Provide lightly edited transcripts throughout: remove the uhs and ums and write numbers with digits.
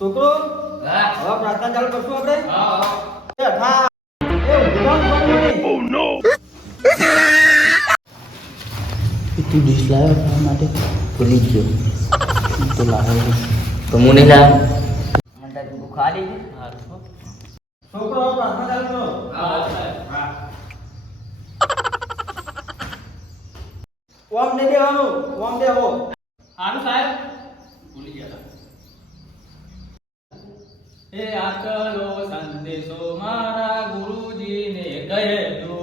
છોકરો હા હવે પ્રાર્થના ચાલુ કરશું આપણે હા એ અઠા એ ઉધામ કોણ ઓ નો તું ડીશ લાવ્યો ખાવા માટે ભૂલી ગયો તો લાવ્યો તો હું નહીં લાવ મને તું ખા લેજે હા છોકરો હવે પ્રાર્થના ચાલુ કરો હા સાહેબ હા ઓમ ને દેવાનું ઓમ દેવો હારું સાહેબ ભૂલી ગયા હે આટલો સંદેશો મારા ગુરુજીને કહેજો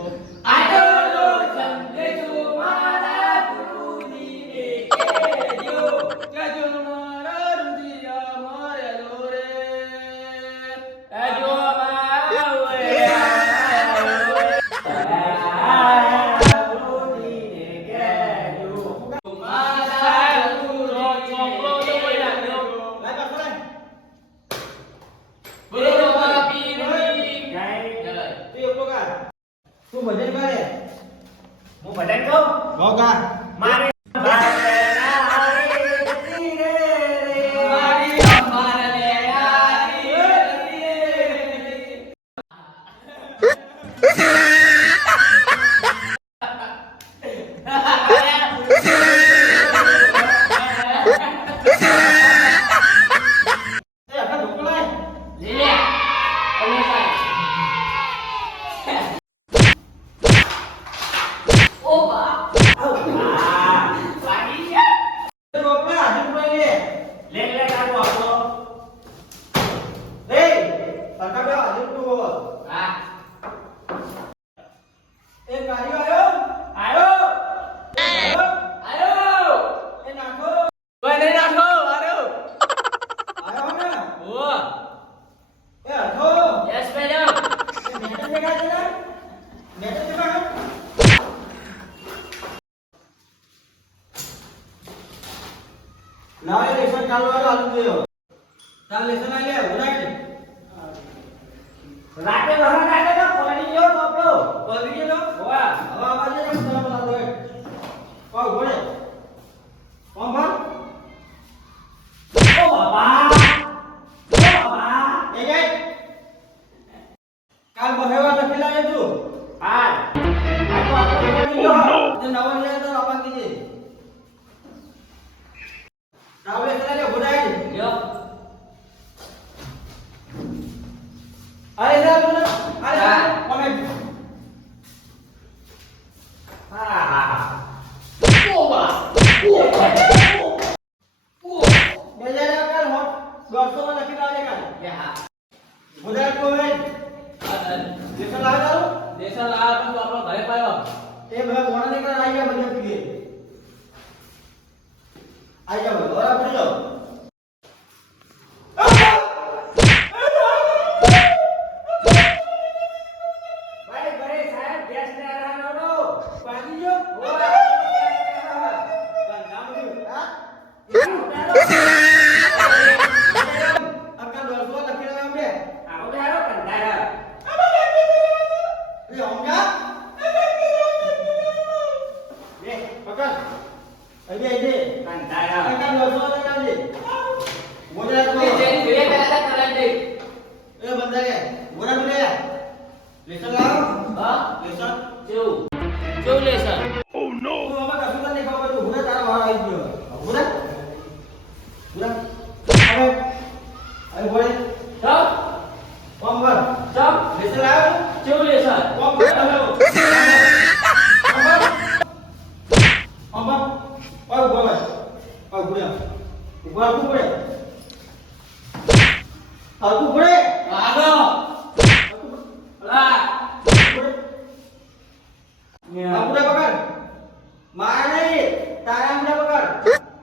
આટલો સંદેશો મારા ગુરુજીને કહેજો કહેજો મારા રુધિયા મરેલો રે કહેજો તું ભજન કરે હું ભજન કહું ગોગા મારે એ અઠા ઢોકળાય ઢોકળા હાજર પડાય લે એ સરકા બે હાજર પડો એ કાર્યો આયો એ નાખો આયો ને એ અઠો એ મેટર દેખાય છે ને મેટર દેખાય લાવે લેસન ચાલુ વાળો આલુ દેયો ચાલ લેસન આ લે ઉડાઈ રાતે વહન રાતે તો પડી ગયો બાપલો પડી ગયો વાહ હવે આવાજે ને તને બોલાતો હે કોણ ઘોડે કોણ ભર ઓ બાબા એ જાય કાલ બહેવા લખેલા હે તું આ તો આપણે પડી ગયો તે નવો લે તો આપણ કીજે ચાલ લેસન લે ઉડાઈ યો અરે સાહેબ અરે કોમે હા બે લે કાલ હોટ 200 માં લખી લાવજે કાલ યા ઉડાઈ કોમે લેસન લાવ ચાલુ દેશા લા તો આપણો ઘરે પાયો એ ભાઈ કોણ ને કર આઈ ગયા બધે પીએ આઈ ગયા બરાબર પડી જાઓ ભાઈ ભાઈ સાહેબ ગેસ ને આરાનો પાણી જો અક્કા 200 લખી લાવ બે આવડારો કંટાળા એ હોંગા લે પકડ અહીં દે કંટાળા અક્કા 200 લખાવજે મોજા તો તેરી બે પેલા કરાઈ દે એ બંદા કે મોરા લે લેસન લાવ હા લેસન કેવું લેસન તું આમાં કશું તને ખબર તું હુરા તારા વાળ આવી ગયો હુરા હુરા હવે અહીં બોલે તો કોમ કર તો લેસન લાવ કેવું લેસન કોમ કર કોમ ઓય બોલે ઓય બોલે ઉભા તું પડે આ તું પડે આગો લા આપણે પકડ માર નહીં તારા આપણે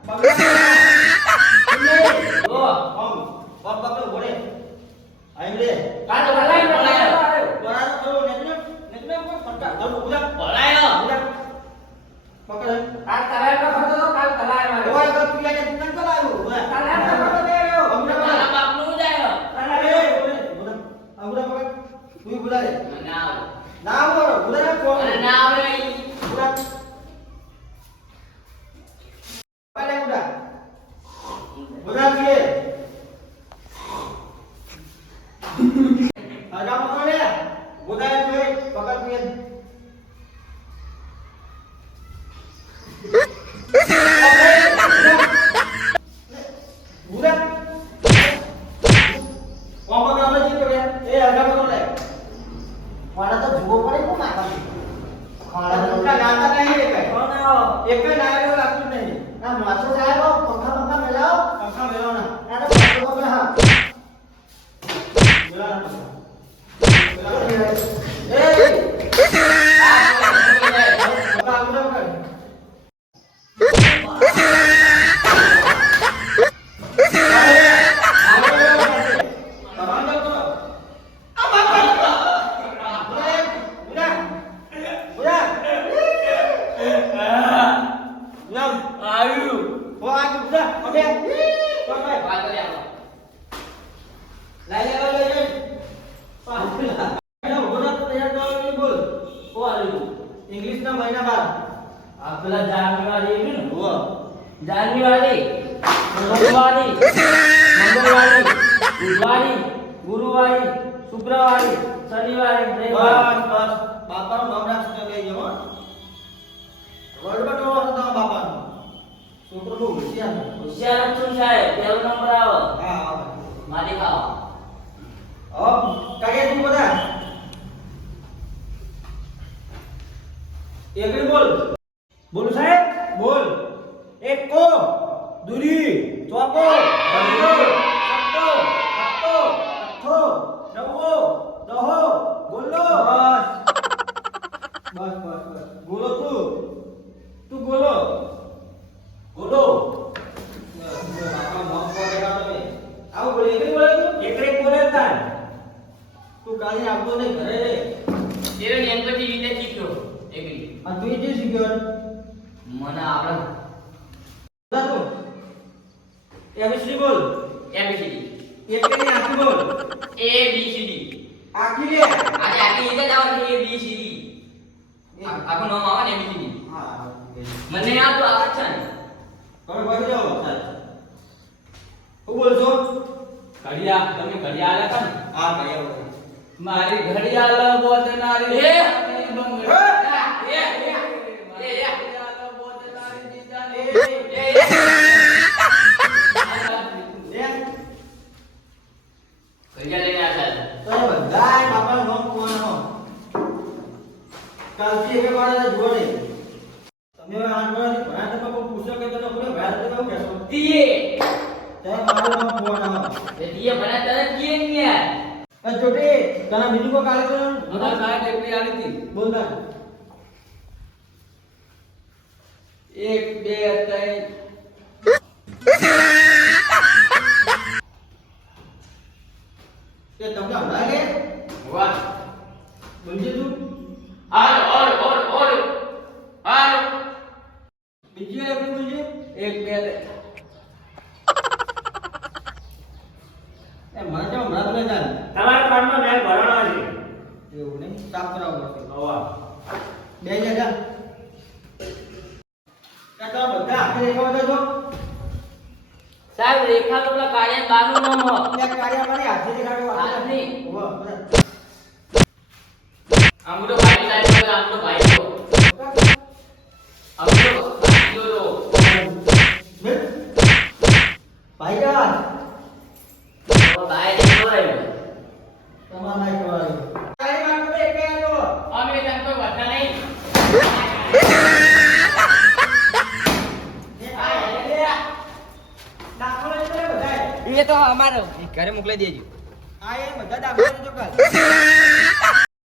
પકડ ઓ ઓમ ઓમ પકડ બોલે આઈ લે કાતો ભલાઈ ભલાઈ બોરા તો નેટને કો ફટકા તો ઉડા ભલાઈ ઉડા પકડ આ કરાય તો ખતો તો કાલ કરાય મારે ઓય તો પિયા કે દુકાન પર આવ્યો ઓય કાલ આ ખતો દેયો અમને મારા બાપ નું જાય એ બોલે બોલે આઉડા પકડ તું બોલા રે ના આવે ના બોલો બોલા કો અરે ના આવે ઉડા પાલે ઉડા બોલા કે इंग्लिश ना महीना बाद આ પેલા જાન્યુઆરી આવ્યું ને? हुआ જાન્યુઆરી, સોમવારી, મંગળવારી, બુધવારી, ગુરુવારી, શુક્રવારી, શનિવારી, રવિવારી. बस बस बापा नो नाम राख के गई हो वर्ड में तो था बापा नो छोकरो बહુ હોશિયાર હોશિયાર જ છું સાહેબ. પહેલો નંબર આવે. हां हां મારી ખાવા. अब कागे तू बता एक बोल बोल साहेब बोल एक को दूरी चौको बंदो सत्तो हत्तो अठो नवो दहो बोलो बस बस बस बस बोलो तू बोलो बोलो बापा नाम को देगा તમે આવ બોલે એક બોલે તું એકરે બોલે તા તું કાલે આવતો ને ઘરે રે તેરો નિયમ પછી રીતે શીખ્યો એગ્રી. આ તું જે શીખ્યો મને આપણે બોલા તું એબીસી બોલ એબીસીડી એકરે ની આખી બોલ એ બી સી ડી. આખી લે આજે આખી રીતે જ આવે એ બી સી ડી. આખું નામ આવે ને એબીસીડી. હા મને યાદ તો આવે જ છે ને. તમે બોલી જાઓ સાહેબ હું બોલશો ઘડિયાળ તમે ઘડિયાળ લખો ને હા કયા બોલ મારી ઘડિયાળ બોતનારી એ! હે? ઘડિયાળ બોતનારી દીદાને તો બધા બાપા નો કોનો કાલથી એક વાર જુઓ ને તમે આંગળાથી ભણા તો કોઈ પૂછો કે તને કોને ભણા તો કેવું કહેશો તે મારો નો કોનો એ છોટી તને બીજું કો કાલે તો મોટા સાહેબ એકલી આલી હતી બોલતા 1 2 3 કે તમને હમણાં લે બોલજે તું બીજી વાર એવું બોલજે 1 2 એ મને તો હમણાં તો જાણ તમારા કાનમાં મેલ ભરાણો છે. એવું નહીં સાફ કરાવવું પડશે હવા. બે જા કાકા બધા હાથે દેખાવા દો સાહેબ રેખા તો પેલા કાર્ય બાનું નામ હો. ત્યાં કાર્ય મને હાથે દેખાડો હાથની? હોવા બધા આમ તો ભાઈ સાહેબ આમ તો ભાઈ તો આમ તો ભાઈ તો ભાઈ જા ભાઈ તો રહ્યો. તમારા નાઈ કરાયો કાઈ માં તો એક આયો અમે તને કોઈ વધતા નહીં. દાખલો એટલે બધા એ તો અમારો ઘરે મોકલી દેજો. આ એ બધા દાખલો જો કાલ